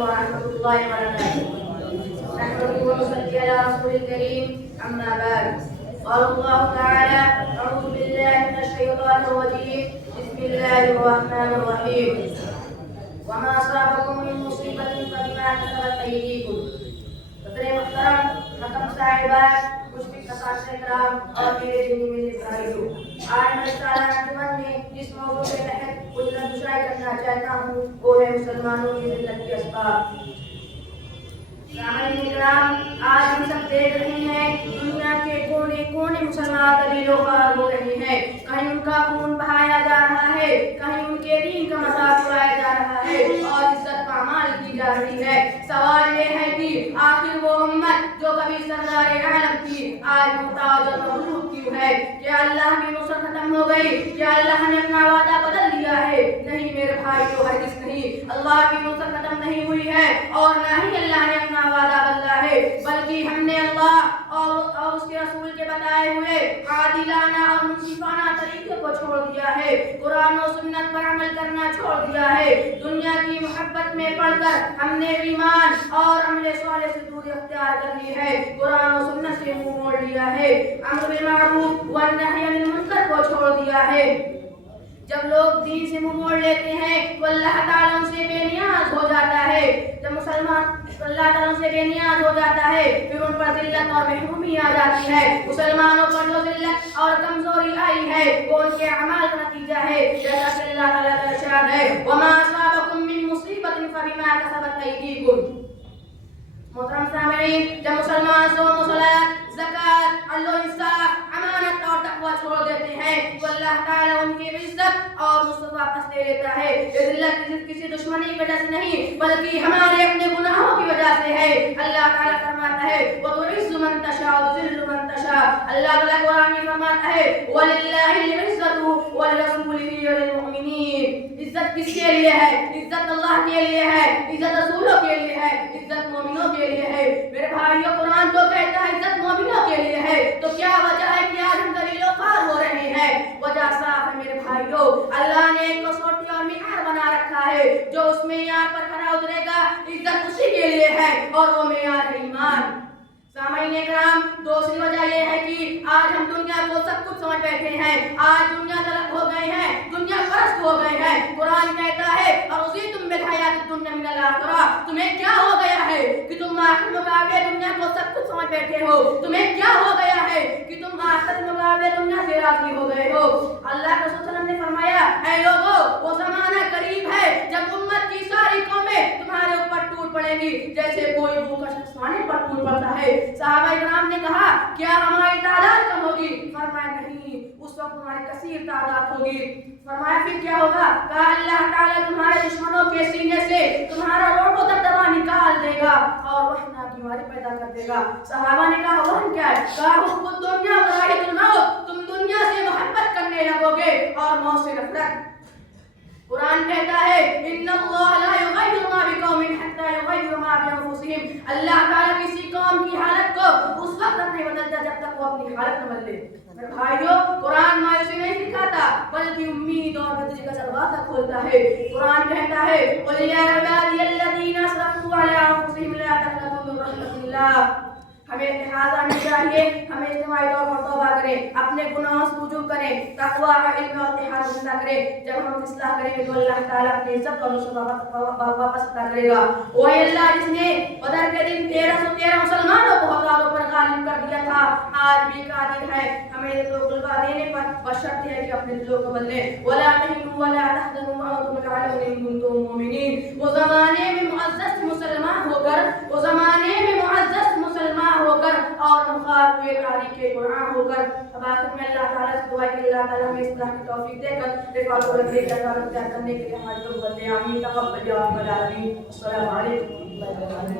ورحمة الله وبركاته. نحمده ونصلي على رسول الكريم أما بعد. قال الله تعالى: أعوذ بالله من الشيطان الرجيم. بسم الله الرحمن الرحيم. وما أصابكم من مصيبة فبما كسبت أيديكم. محترم حکم صاحبات مشفق کرام اور میرے دینی میرے بھائیوں، آج میں سالہ انجمن میں جس موضوع کے تحت کچھ نظرشائی کرنا چاہتا ہوں وہ ہے مسلمانوں کی ذلت کے اسباب۔ سامعین کرام، آج ہم سب دیکھ رہے ہیں دنیا کے کونے کونے مسلمان قبیلوں خوار ہو رہے ہیں، کہیں ان کا خون بہایا جا رہا ہے، کہیں ان کے دین کا مذاق اڑایا جا رہا ہے اور عزت پامال کی جا رہی ہے۔ سوال یہ ہے کہ آخر وہ امت جو کبھی سردار عالم تھی آج محتاج اور مغلوب کیوں ہے؟ کیا اللہ کی نصرت ختم ہو گئی؟ کیا اللہ نے اپنا وعدہ بدل دیا ہے؟ نہیں میرے بھائیو، ہرگز نہیں۔ اللہ کی نصرت ختم نہیں ہوئی ہے اور نہ ہی اللہ نے اپنا وعدہ بدلا ہے، بلکہ ہم نے اللہ اور اس کے رسول کے بتائے ہوئے عادلانہ اور منصفانہ طریقے کو چھوڑ دیا ہے، قرآن و سنت پر عمل کرنا چھوڑ دیا ہے۔ دنیا کی محبت میں پڑھ کر ہم نے ایمان اور عمل صالح سے دوری اختیار کر لی ہے، قرآن و سنت سے منہ موڑ لیا ہے، امر بالمعروف والنہی عن المنکر کو چھوڑ دیا ہے۔ جب لوگ دین سے منہ موڑ لیتے ہیں تو اللہ تعالیٰ ان سے بے نیاز ہو جاتا ہے، جب مسلمان اللہ تعالیٰ سے بے نیاز ہو جاتا ہے پھر ان پر ذلت اور محرومی آ جاتی ہے۔ مسلمانوں پر جو ذلت اور کمزوری آئی ہے وہ ان کے اعمال کا نتیجہ ہے، جیسا کہ اللہ تعالیٰ کا ارشاد ہے: وَمَا أَصَابَكُم مِّن مُّصِيبَةٍ فَبِمَا كَسَبَتْ أَيْدِيكُمْ۔ محترم سامعین، جب مسلمان صوم و صلاۃ، زکوٰۃ، عدل و انصاف، امانت اور تقویٰ چھوڑ دیتے ہیں تو اللہ تعالیٰ ان کی عزت اور نصرت واپس لے لیتا ہے۔ یہ ذلت کسی دشمنی کی وجہ سے نہیں بلکہ ہمارے اپنے گناہوں کی وجہ سے ہے۔ اللہ تعالیٰ فرماتا ہے: وَتُعِزُّ مَن تَشَاءُ وَتُذِلُّ مَن تَشَاءُ۔ اللہ تعالیٰ قرآن میں فرماتا ہے: وَلِلَّهِ الْعِزَّةُ وَلِرَسُولِهِ وَلِلْمُؤْمِنِينَ۔ عزت کس کے لیے ہے؟ عزت اللہ کے لیے ہے، عزت رسولوں کے لیے ہے، عزت مومنوں کے لیے ہے۔ میرے بھائیوں، قرآن تو کہتا ہے عزت مومنوں کے لیے ہے، تو کیا وجہ ہے کہ آج ہم ذلیل و خوار ہو رہے ہیں؟ وجہ صاف ہے میرے بھائیوں، اللہ نے ایک کسوٹی اور معیار بنا رکھا ہے، جو اس معیار پر کھرا اترے گا عزت اسی کے لیے ہے اور وہ معیار ہے ایمان۔ سامعین کرام، دوسری وجہ یہ ہے کہ آج ہم دنیا کو سب کچھ سمجھ بیٹھے ہیں، آج دنیا طلب ہو گئے ہیں، دنیا پرست ہو گئے ہیں۔ قرآن کہتا ہے: أَرَضِيتُم بِالْحَيَاةِ الدُّنْيَا مِنَ الْآخِرَةِ۔ تمہیں کیا ہو گیا ہے کہ تم آخرت مقابلے دنیا کو سب کچھ سمجھ بیٹھے ہو؟ تمہیں کیا ہو گیا ہے کہ تم آخرت مقابلے دنیا سے راضی ہو گئے ہو؟ اللہ کے رسول صلی اللہ علیہ وسلم نے فرمایا: اے لوگو، وہ زمانہ قریب ہے جب امت کی ساری قومیں تمہارے اوپر ٹوٹ پڑیں گی جیسے کوئی بھوکا شخص کھانے پر ٹوٹ پڑتا ہے۔ صحابہ کرام نے کہا: کیا ہماری تعداد کم ہوگی؟ فرمایا: نہیں، اس وقت ہماری کثیر تعداد ہوگی۔ فرمایا: پھر کیا ہوگا؟ کہا: اللہ تعالیٰ تمہارے دشمنوں کے سینے سے تمہارا روح و دبدبا نکال دے گا اور وحنا بیماری پیدا کر دے گا۔ صحابہ نے کہا: وہ کیا ہے؟ کہا: حب الدنیا وراحت الموت۔ تم دنیا سے محبت کرنے لگو گے اور موت سے نفرت۔ قرآن کہتا ہے: ان اللہ لا یغیر ما بقوم حتی یغیر ما بانفسہم۔ اللہ تعالیٰ کسی قوم کی حالت کو اس وقت تک نہیں بدلتا جب تک وہ اپنی حالت نہ بدلے۔ میرے بھائیو، قرآن مایوسی نہیں سکھاتا بلکہ امید اور نتیجے کا دروازہ کھولتا ہے۔ قرآن کہتا ہے: قل یا عبادی الذین اسرفوا علی انفسہم لا تقنطوا من رحمۃ اللہ۔ ہمیں لہٰذا ہمیں چاہیے ہمیں اجتماعی طور پر توبہ کریں، اپنے گناہوں سے رجوع کریں، تقویٰ، علم اور اتحاد زندہ کریں۔ جب ہم اصلاح کریں گے تو اللہ تعالیٰ اپنی عزت اور نصرت واپس عطا کرے گا۔ وہ اللہ جس نے بدر کے دن 1313 مسلمانوں کو ہزاروں پر غالب کر دیا تھا، آج بھی قادر ہے ہمیں غلبہ دینے پر، بشرط ہے کہ اپنے دلوں کو بدلیں۔ وَلَا تَهِنُوا وَلَا تَحْزَنُوا وَأَنْتُمُ الْأَعْلَوْنَ إِن كُنتُم مُّؤْمِنِينَ۔ وہ زمانے میں معزز مسلمان ہو کر اور مخاط ہوئے تاریخ قرآن ہو کر اب آخر میں اللہ تعالیٰ سے دعا کہ اللہ تعالیٰ ہمیں اصلاح کی توفیق دے کر رفعت و رفعت کرنے کے لیے ہماری توبہ کریں۔ آمین۔ تقبل یا رب العالمین۔ السلام علیکم۔